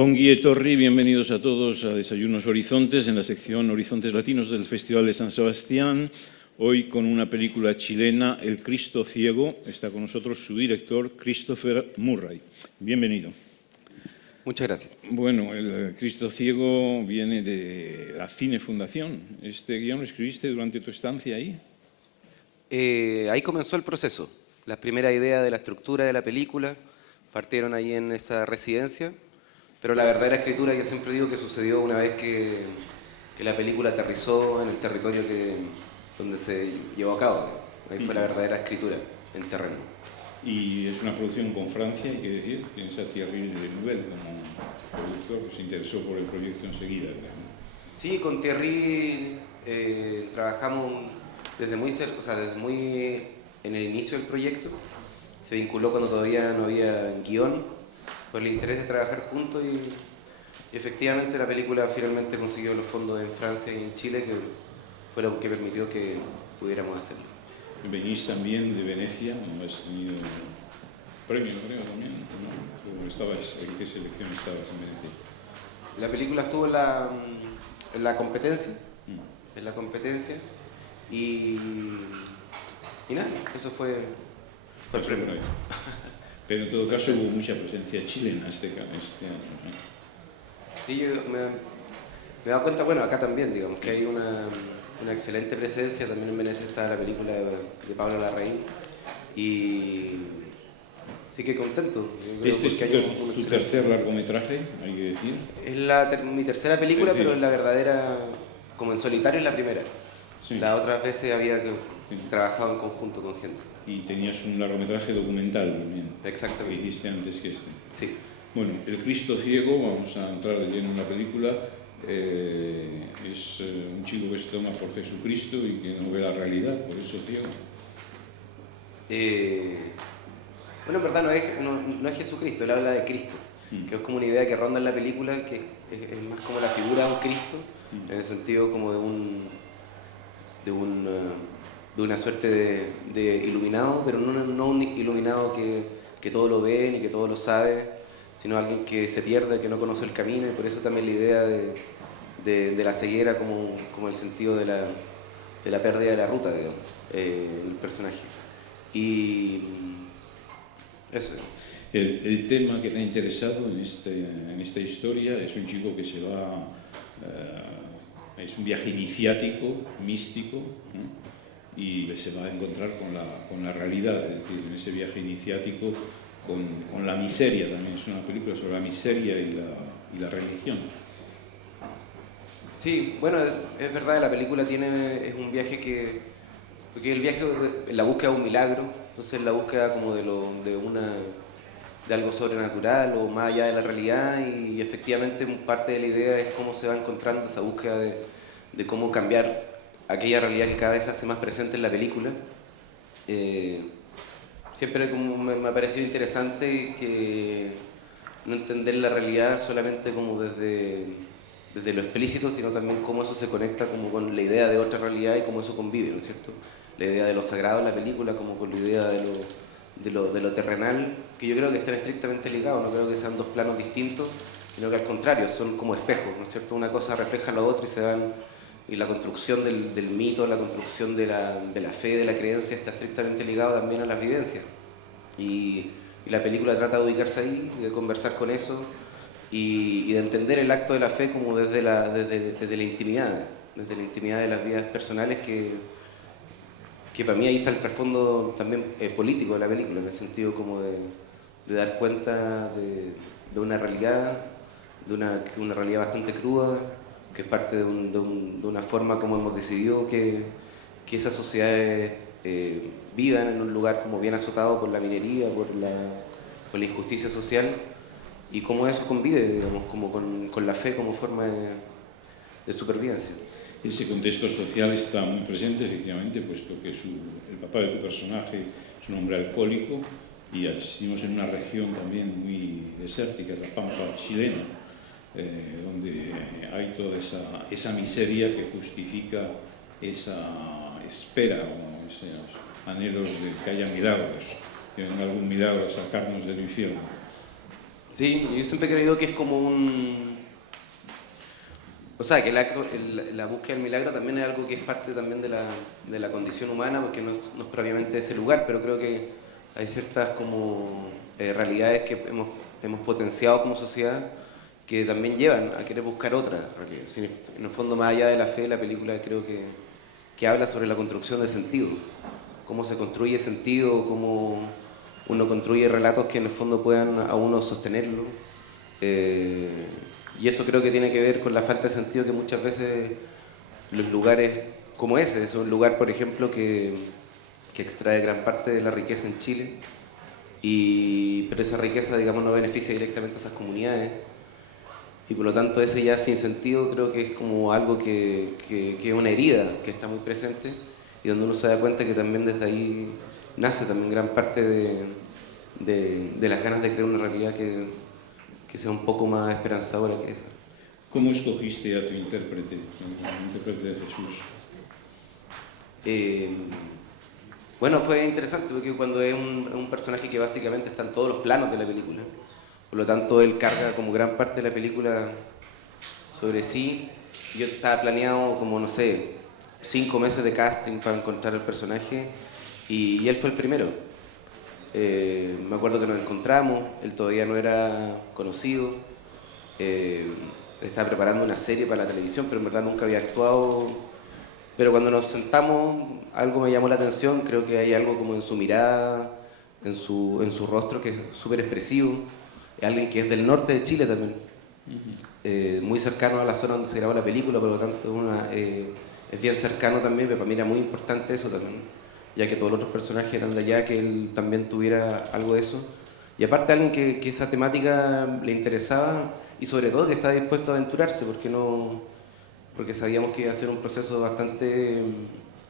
Ongi etorri, bienvenidos a todos a Desayunos Horizontes, en la sección Horizontes Latinos del Festival de San Sebastián. Hoy con una película chilena, El Cristo Ciego. Está con nosotros su director, Christopher Murray. Bienvenido. Muchas gracias. Bueno, El Cristo Ciego viene de la Cine Fundación. ¿Este guión lo escribiste durante tu estancia ahí? Ahí comenzó el proceso. Las primeras ideas de la estructura de la película partieron ahí en esa residencia, pero la verdadera escritura, yo siempre digo que sucedió una vez que la película aterrizó en el territorio donde se llevó a cabo. Ahí fue la verdadera escritura en terreno. Y es una producción con Francia, hay que decir. Tienes a Thierry Denouvel como productor, que se interesó por el proyecto enseguida. Sí, con Thierry trabajamos desde muy cerca, o sea, desde muy en el inicio del proyecto. Se vinculó cuando todavía no había guión, por el interés de trabajar juntos y efectivamente la película finalmente consiguió los fondos en Francia y en Chile, que fue lo que permitió que pudiéramos hacerlo. Venís también de Venecia, donde has tenido premio, creo, también, ¿no? ¿En qué selección estabas en Venecia? La película estuvo en la competencia, y nada, eso fue el premio. Pero en todo caso hubo mucha presencia chilena este año, ¿no? Sí, yo me he dado cuenta, bueno, acá también, digamos, que hay una excelente presencia. También en Venecia está la película de Pablo Larraín y sí que contento. Este es tu tercer largometraje, hay que decir. Es mi tercera película, pero es la verdadera, como en solitario, es la primera. Sí. Las otras veces había trabajado en conjunto con gente. Y tenías un largometraje documental también. Exactamente. Que hiciste antes que este. Sí. Bueno, El Cristo Ciego, vamos a entrar de lleno en la película. Es un chico que se toma por Jesucristo y que no ve la realidad, por eso ciego. Bueno, en verdad no es Jesucristo, él habla de Cristo, que es como una idea que ronda en la película, que es más como la figura de un Cristo, en el sentido como de una suerte de iluminado, pero no un iluminado que todo lo ve ni que todo lo sabe, sino alguien que se pierde, que no conoce el camino, y por eso también la idea de la ceguera como el sentido de la pérdida de la ruta, digamos, el personaje. Y eso. El tema que te ha interesado en esta historia es un chico que se va, es un viaje iniciático, místico, ¿no? Y se va a encontrar con la realidad, es decir, en ese viaje iniciático con la miseria también. Es una película sobre la miseria y la religión. Sí, bueno, es verdad, la película es un viaje porque el viaje en la búsqueda de un milagro, entonces la búsqueda como de algo sobrenatural o más allá de la realidad, y efectivamente parte de la idea es cómo se va encontrando esa búsqueda de cómo cambiar aquella realidad que cada vez se hace más presente en la película. Siempre me ha parecido interesante que no entender la realidad solamente como desde lo explícito, sino también cómo eso se conecta como con la idea de otra realidad y cómo eso convive, ¿no es cierto? La idea de lo sagrado en la película como con la idea de lo terrenal, que yo creo que están estrictamente ligados, no creo que sean dos planos distintos, sino que al contrario, son como espejos, ¿no es cierto? Una cosa refleja a la otra y la construcción del mito, la construcción de la fe, de la creencia, está estrictamente ligado también a las vivencias. Y la película trata de ubicarse ahí, de conversar con eso y de entender el acto de la fe como desde la intimidad, de las vidas personales, que para mí ahí está el trasfondo también político de la película, en el sentido como de dar cuenta de una realidad, de una realidad bastante cruda, que es parte de una forma como hemos decidido que esas sociedades vivan en un lugar como bien azotado por la minería, por la injusticia social, y cómo eso convive, digamos, como con la fe como forma de supervivencia. Ese contexto social está muy presente, efectivamente, puesto que el papá de tu personaje es un hombre alcohólico y asistimos en una región también muy desértica, la pampa chilena, donde hay toda esa miseria que justifica esa espera o esos anhelos de que haya milagros, que venga algún milagro a sacarnos del infierno. Sí, yo siempre he creído que es como un... O sea, que la búsqueda del milagro también es algo que es parte también de la condición humana, porque no es propiamente ese lugar, pero creo que hay ciertas como realidades que hemos potenciado como sociedad que también llevan a querer buscar otra realidad. Si en el fondo, más allá de la fe, la película creo que habla sobre la construcción de sentido, cómo se construye sentido, cómo uno construye relatos que en el fondo puedan a uno sostenerlo. Y eso creo que tiene que ver con la falta de sentido que muchas veces los lugares como ese, es un lugar, por ejemplo, que extrae gran parte de la riqueza en Chile, pero esa riqueza, digamos, no beneficia directamente a esas comunidades, y por lo tanto ese ya sin sentido creo que es como algo que es una herida que está muy presente, y donde uno se da cuenta que también desde ahí nace también gran parte de las ganas de crear una realidad que sea un poco más esperanzadora que esa. ¿Cómo escogiste a tu intérprete, el intérprete de Jesús? Bueno, fue interesante porque cuando es un personaje que básicamente está en todos los planos de la película, por lo tanto él carga como gran parte de la película sobre sí. Yo estaba planeado como, no sé, 5 meses de casting para encontrar el personaje y él fue el primero. Me acuerdo que nos encontramos, él todavía no era conocido, estaba preparando una serie para la televisión, pero en verdad nunca había actuado. Pero cuando nos sentamos, algo me llamó la atención, creo que hay algo como en su mirada, en su rostro que es súper expresivo. Es alguien que es del norte de Chile también, muy cercano a la zona donde se grabó la película, por lo tanto es bien cercano también, pero para mí era muy importante eso también, ya que todos los otros personajes eran de allá, que él también tuviera algo de eso. Y aparte alguien que esa temática le interesaba y sobre todo que está dispuesto a aventurarse, porque sabíamos que iba a ser un proceso bastante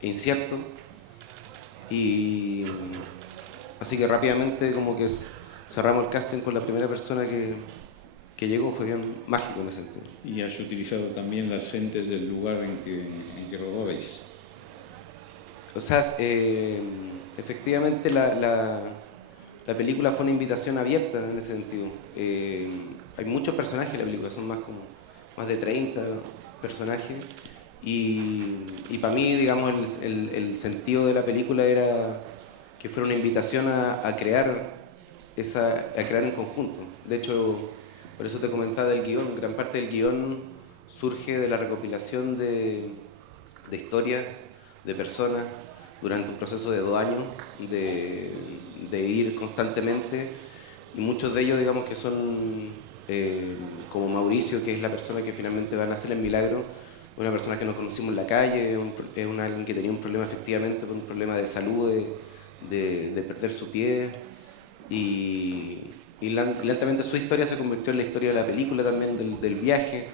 incierto, y así que rápidamente como que cerramos el casting con la primera persona que llegó. Fue bien mágico en ese sentido. ¿Y has utilizado también las gentes del lugar en que rodabais? O sea, efectivamente la película fue una invitación abierta en ese sentido. Hay muchos personajes en la película, son más de 30 personajes, y para mí, digamos, el sentido de la película era que fuera una invitación a crear en conjunto. De hecho, por eso te comentaba del guión, gran parte del guión surge de la recopilación de historias de personas durante un proceso de 2 años de ir constantemente, y muchos de ellos, digamos, que son como Mauricio, que es la persona que finalmente va a hacer el milagro, una persona que nos conocimos en la calle, es alguien que tenía un problema efectivamente, un problema de salud, de perder su pie, y lentamente su historia se convirtió en la historia de la película también, del viaje,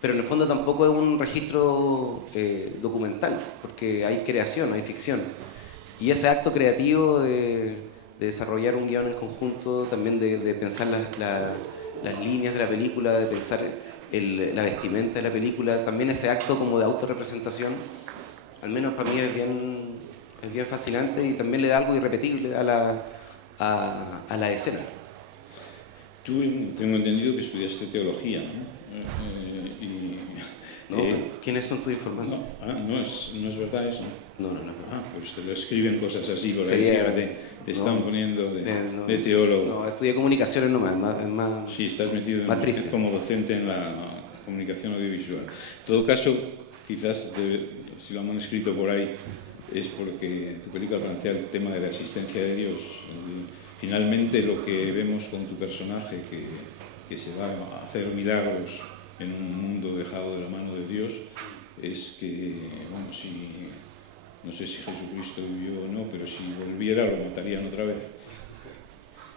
pero en el fondo tampoco es un registro documental, porque hay creación, hay ficción, y ese acto creativo de desarrollar un guión en conjunto, también de pensar las líneas de la película, de pensar la vestimenta de la película, también ese acto como de autorrepresentación, al menos para mí es bien fascinante, y también le da algo irrepetible a la escena. Tú tengo entendido que estudiaste teología, ¿no? ¿Quiénes son tus informantes? No es verdad eso. No. Pues te lo escriben cosas así por ahí, fíjate, te están poniendo de teólogo. No, estudié comunicaciones nomás, es más. Sí, estás metido como docente en la comunicación audiovisual. En todo caso, quizás si lo han escrito por ahí es porque tu película plantea el tema de la existencia de Dios. Finalmente lo que vemos con tu personaje, que se va a hacer milagros en un mundo dejado de la mano de Dios, es que, bueno, no sé si Jesucristo vivió o no, pero si volviera lo matarían otra vez.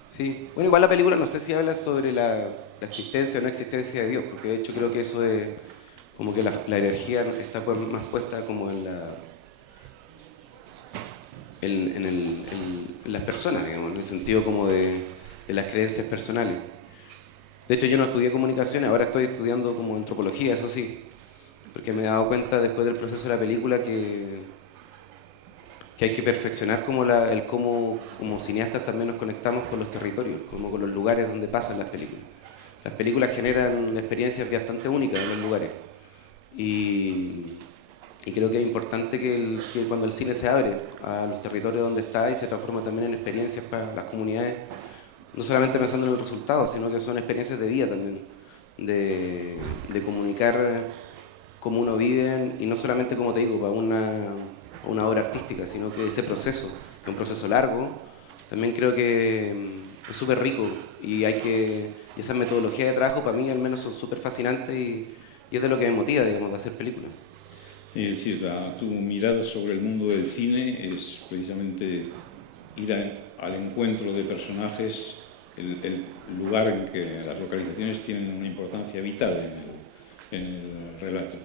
Sí, bueno, igual la película no sé si habla sobre la existencia o no existencia de Dios, porque de hecho creo que eso es como que la energía está más puesta como en las personas, digamos, en el sentido como de las creencias personales. De hecho, yo no estudié comunicaciones, ahora estoy estudiando como antropología, eso sí, porque me he dado cuenta después del proceso de la película que que hay que perfeccionar cómo como cineastas también nos conectamos con los territorios, como con los lugares donde pasan las películas. Las películas generan experiencias bastante únicas en los lugares y creo que es importante que cuando el cine se abre a los territorios donde está y se transforma también en experiencias para las comunidades, no solamente pensando en el resultado, sino que son experiencias de vida también, de comunicar cómo uno vive y no solamente, como te digo, para una obra artística, sino que ese proceso, que es un proceso largo, también creo que es súper rico y esas metodologías de trabajo para mí al menos son súper fascinantes y es de lo que me motiva, digamos, de hacer películas. Es decir, tu mirada sobre el mundo del cine es precisamente ir al encuentro de personajes, el lugar en que las localizaciones tienen una importancia vital en el relato.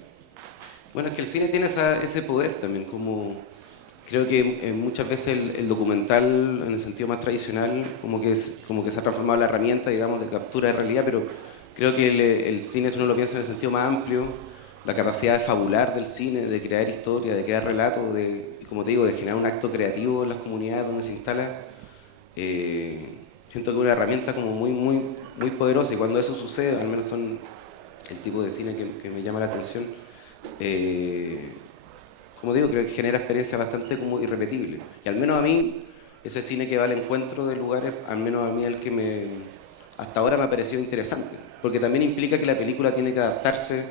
Bueno, es que el cine tiene ese poder también, como creo que muchas veces el documental, en el sentido más tradicional, como que se ha transformado en la herramienta, digamos, de captura de realidad, pero creo que el cine, si uno lo piensa en el sentido más amplio, la capacidad de fabular del cine, de crear historia, de crear relatos, como te digo, de generar un acto creativo en las comunidades donde se instala, siento que es una herramienta como muy poderosa y cuando eso sucede, al menos son el tipo de cine que me llama la atención, como digo, creo que genera experiencias bastante como irrepetibles. Y al menos a mí, ese cine que va al encuentro de lugares, al menos a mí el que hasta ahora me ha parecido interesante, porque también implica que la película tiene que adaptarse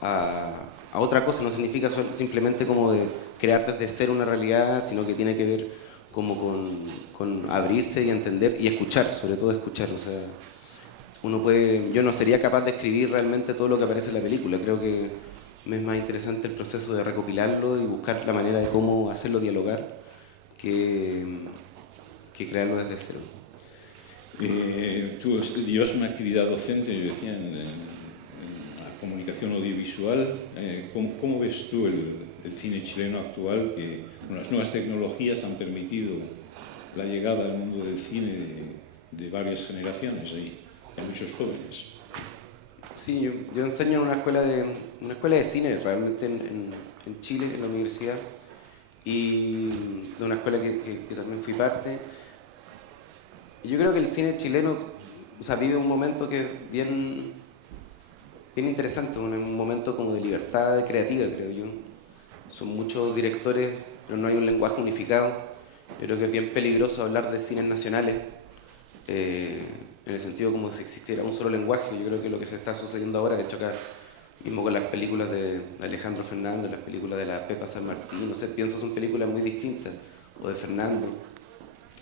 a otra cosa, no significa simplemente como de crear desde cero una realidad, sino que tiene que ver como con abrirse y entender y escuchar, sobre todo escuchar. O sea, yo no sería capaz de escribir realmente todo lo que aparece en la película, creo que me es más interesante el proceso de recopilarlo y buscar la manera de cómo hacerlo dialogar que crearlo desde cero. Tú llevas una actividad docente, yo decía, en la comunicación audiovisual. ¿Cómo ves tú el cine chileno actual, que con las nuevas tecnologías han permitido la llegada al mundo del cine de varias generaciones ahí, de muchos jóvenes? Sí, yo enseño en una escuela de cine realmente en Chile, en la universidad, y de una escuela que también fui parte. Y yo creo que el cine chileno, o sea, vive un momento que es bien interesante, un momento como de libertad creativa, creo yo. Son muchos directores, pero no hay un lenguaje unificado. Yo creo que es bien peligroso hablar de cines nacionales, en el sentido como si existiera un solo lenguaje. Yo creo que lo que se está sucediendo ahora, de hecho acá mismo con las películas de Alejandro Fernández, las películas de la Pepa San Martín, no sé, pienso son películas muy distintas, o de Fernando.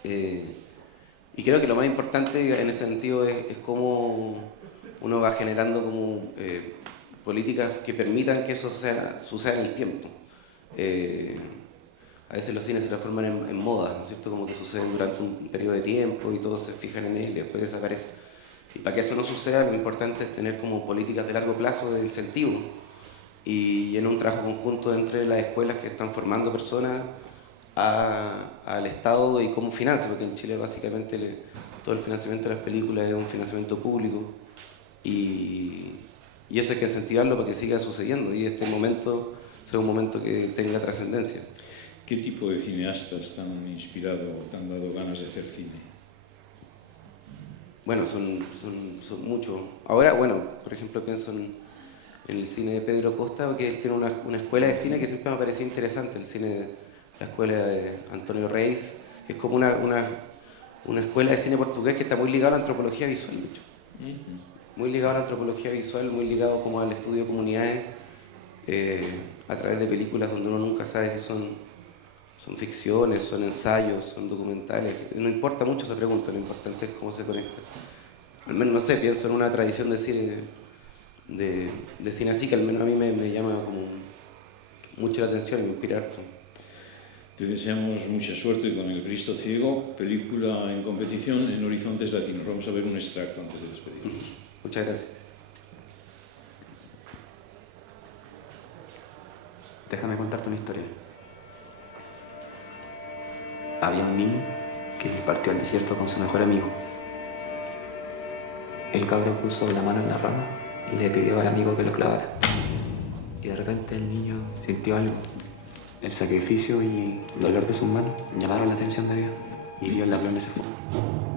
Y creo que lo más importante en ese sentido es cómo uno va generando como políticas que permitan que eso suceda en el tiempo. A veces los cines se transforman en moda, ¿no es cierto? Como que suceden durante un periodo de tiempo y todos se fijan en él y después desaparece. Y para que eso no suceda, lo importante es tener como políticas de largo plazo de incentivo y en un trabajo conjunto entre las escuelas que están formando personas al Estado y cómo financia, porque en Chile básicamente todo el financiamiento de las películas es un financiamiento público y eso hay que incentivarlo para que siga sucediendo y este momento sea un momento que tenga trascendencia. ¿Qué tipo de cineastas te han inspirado, te han dado ganas de hacer cine? Bueno, son muchos. Ahora, bueno, por ejemplo pienso en el cine de Pedro Costa, que él tiene una escuela de cine que siempre me ha parecido interesante, la escuela de Antonio Reis, que es como una escuela de cine portugués que está muy ligada a la antropología visual, de hecho. Muy ligado a la antropología visual, muy ligado como al estudio de comunidades, a través de películas donde uno nunca sabe si son ficciones, son ensayos, son documentales. No importa mucho esa pregunta, lo importante es cómo se conecta. Al menos, no sé, pienso en una tradición de cine, de cine así, que al menos a mí me llama como mucho la atención y me inspira harto. Te deseamos mucha suerte con El Cristo Ciego, película en competición en Horizontes Latinos. Vamos a ver un extracto antes de despedirnos. Muchas gracias. Déjame contarte una historia. Había un niño que partió al desierto con su mejor amigo. El cabro puso la mano en la rama y le pidió al amigo que lo clavara. Y de repente el niño sintió algo El sacrificio y dolor de sus manos llamaron la atención de Dios y Dios le habló en ese fuego.